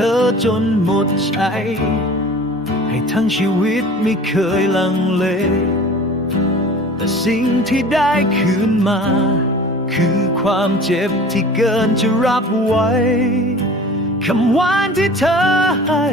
เธอจนหมดใจ ให้ทั้งชีวิตไม่เคยลังเล แต่สิ่งที่ได้คืนมา คือความเจ็บที่เกินจะรับไว้คำหวานที่เธอให้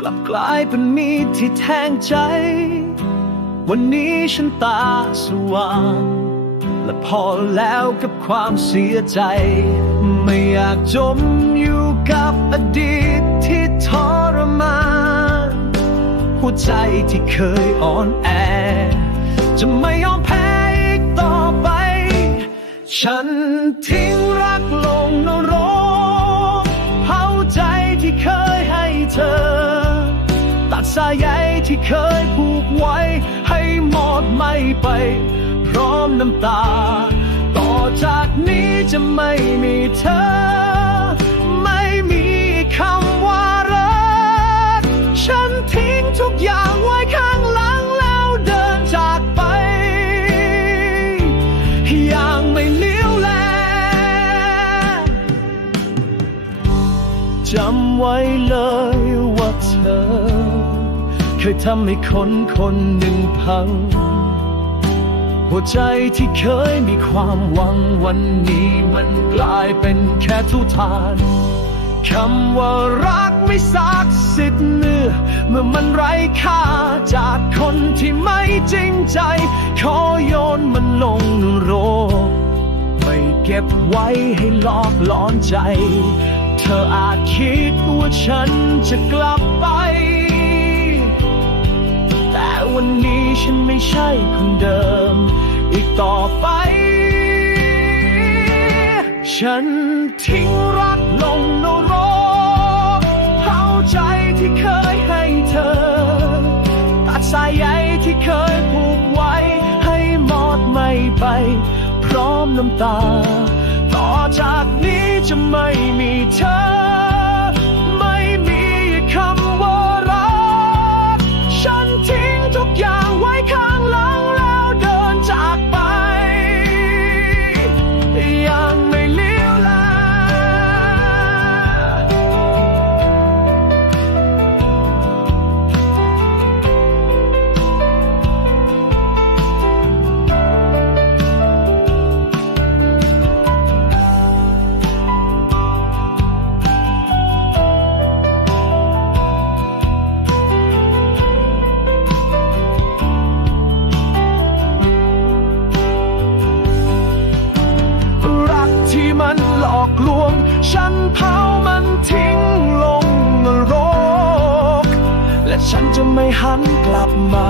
กลับกลายเป็นมีดที่แทงใจ วันนี้ฉันตาสว่าง และพอแล้วกับความเสียใจ ไม่อยากจม กับอดีตที่ทรมาน หัวใจที่เคยอ่อนแอ จะไม่ยอมแพ้อีกต่อไป ฉันทิ้งรักลงนรกเผาใจที่เคยให้เธอ ตัดสายใยที่เคยผูกไว้ ให้หมดไม่ไป พร้อมน้ำตา ต่อจากนี้จะไม่มีเธอ ทุกอย่างไว้ข้างหลังแล้วเดินจากไป อย่างไม่เลี้ยวแลจำไว้เลยว่าเธอ เคยทำให้คนคนหนึ่งพัง หัวใจที่เคยมีความหวังวันนี้มันกลายเป็นแค่ทุทานคำว่ารัก ไม่ศักสิทธิ์เมื่อเมื่อมันไร้ค่าจากคนที่ไม่จริงใจ ขอโยนมันลงนรกไม่เก็บไว้ให้หลอกหลอนใจ เธออาจคิดว่าฉันจะกลับไป แต่วันนี้ฉันไม่ใช่คนเดิม อีกต่อไป ฉันทิ้งรักลง อมน้ำตา ต่อจากนี้จะไม่มีเธอ อกลวง ฉันเผามันทิ้งลงนรก และฉันจะไม่หันกลับมา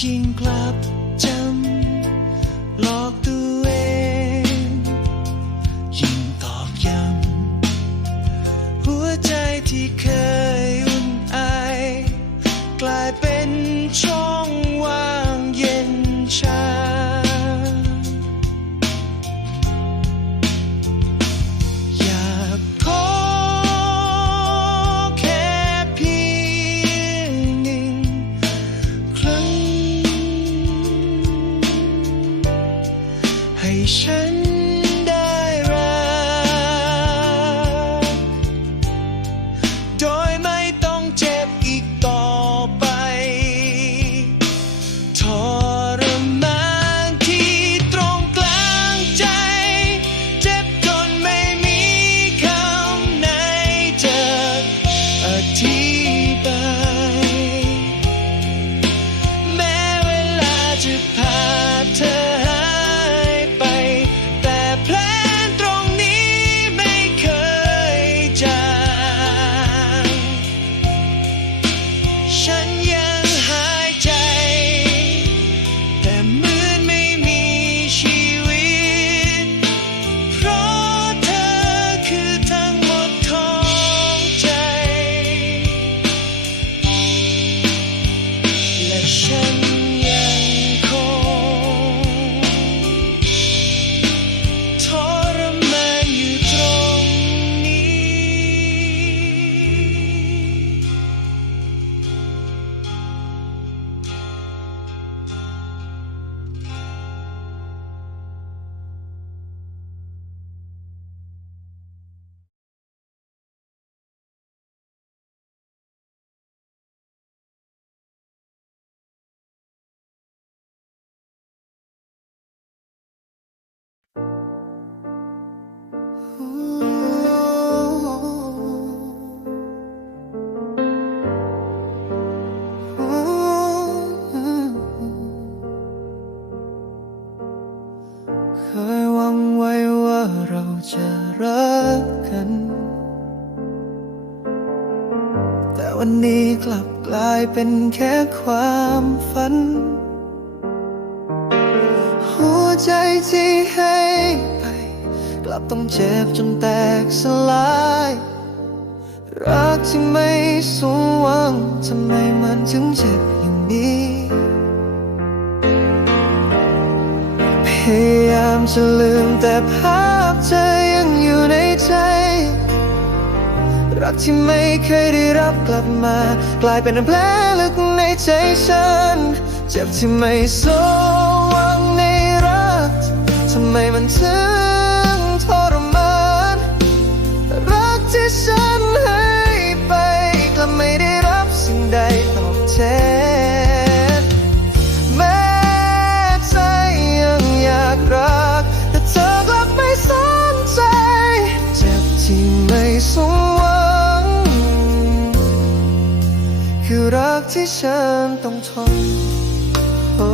Punching Club. เคยหวังไว้ว่าเราจะรักกัน แต่วันนี้กลับกลายเป็นแค่ความฝัน หัวใจที่ให้ไป กลับต้องเจ็บจนแตกสลาย รักที่ไม่สมหวังทำไมมันถึงเจ็บอย่างนี้ พยายามจะลืมแต่ภาพเธอยังอยู่ในใจ รักที่ไม่เคยได้รับกลับมา กลายเป็นแผลลึกในใจฉัน เจ็บที่ไม่สมหวังในรักทำไมมันถึง ฉันต้องทนโอ้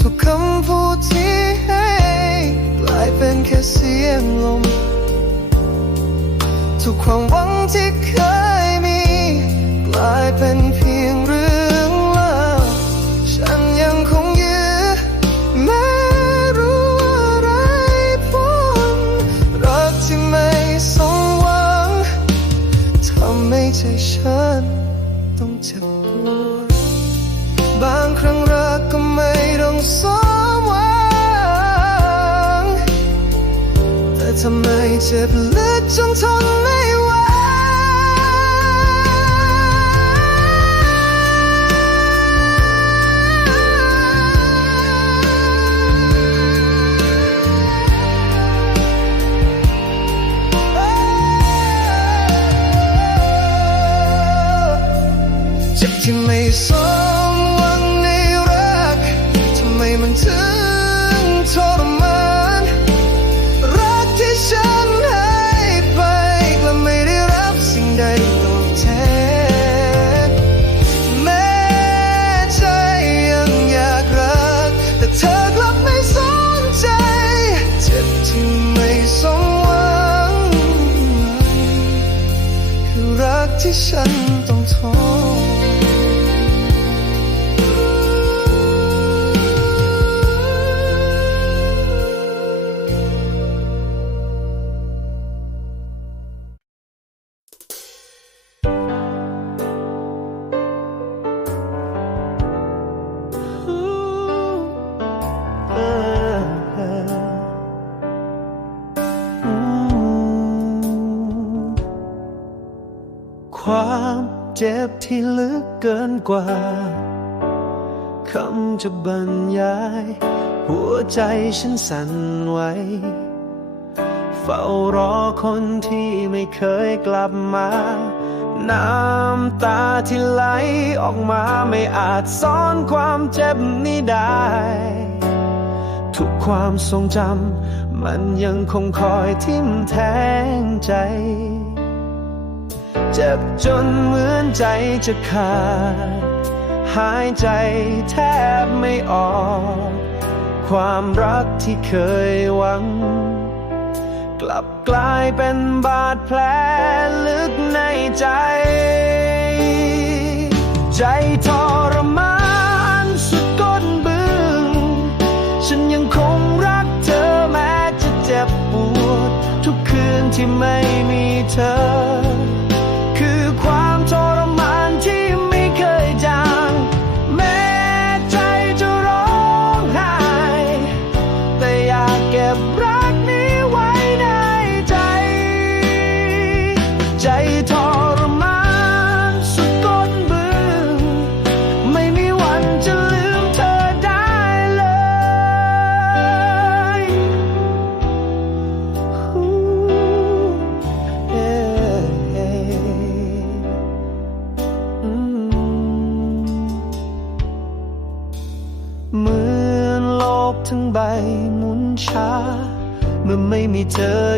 ทุกคำพูดที่ให้กลายเป็นแค่เสียงลม ทุกความหวังที่เคย ทำไมเจ็บลึกจนทน ที่ลึกเกินกว่าคำจะบรรยาย หัวใจฉันสั่นไหวเฝ้ารอคนที่ไม่เคยกลับมา น้ำตาที่ไหลออกมาไม่อาจซ่อนความเจ็บนี้ได้ ทุกความทรงจำมันยังคงคอยทิ่มแทงใจ เจ็บจนเหมือนใจจะขาด หายใจแทบไม่ออก ความรักที่เคยหวัง กลับกลายเป็นบาดแผลลึกในใจ ใจทรมานสุดก้นบึ้งฉันยังคงรักเธอแม้จะเจ็บปวด ทุกคืนที่ไม่มีเธอคือ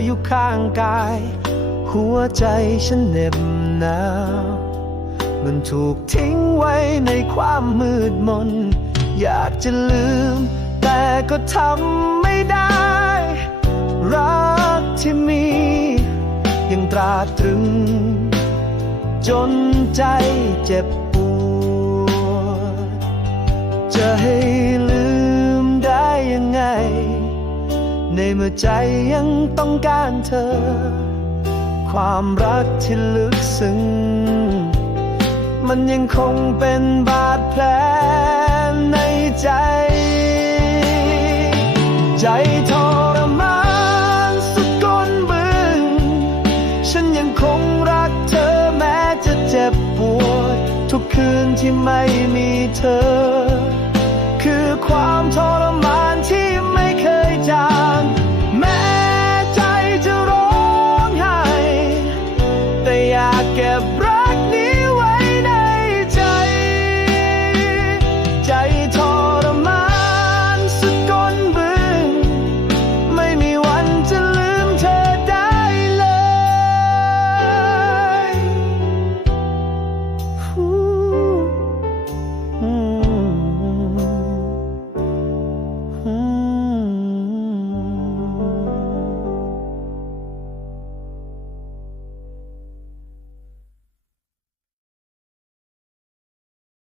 อยู่ข้างกาย หัวใจฉันเหน็บหนาว มันถูกทิ้งไว้ในความมืดมน อยากจะลืม แต่ก็ทำไม่ได้ รักที่มี ยังตราตรึง จนใจเจ็บปวดจะให้ เมื่อใจยังต้องการเธอ ความรักที่ลึกซึ้งมันยังคงเป็นบาดแผลในใจ ใจทรมานสุดก้นบึงฉันยังคงรักเธอแม้จะเจ็บปวด ทุกคืนที่ไม่มีเธอ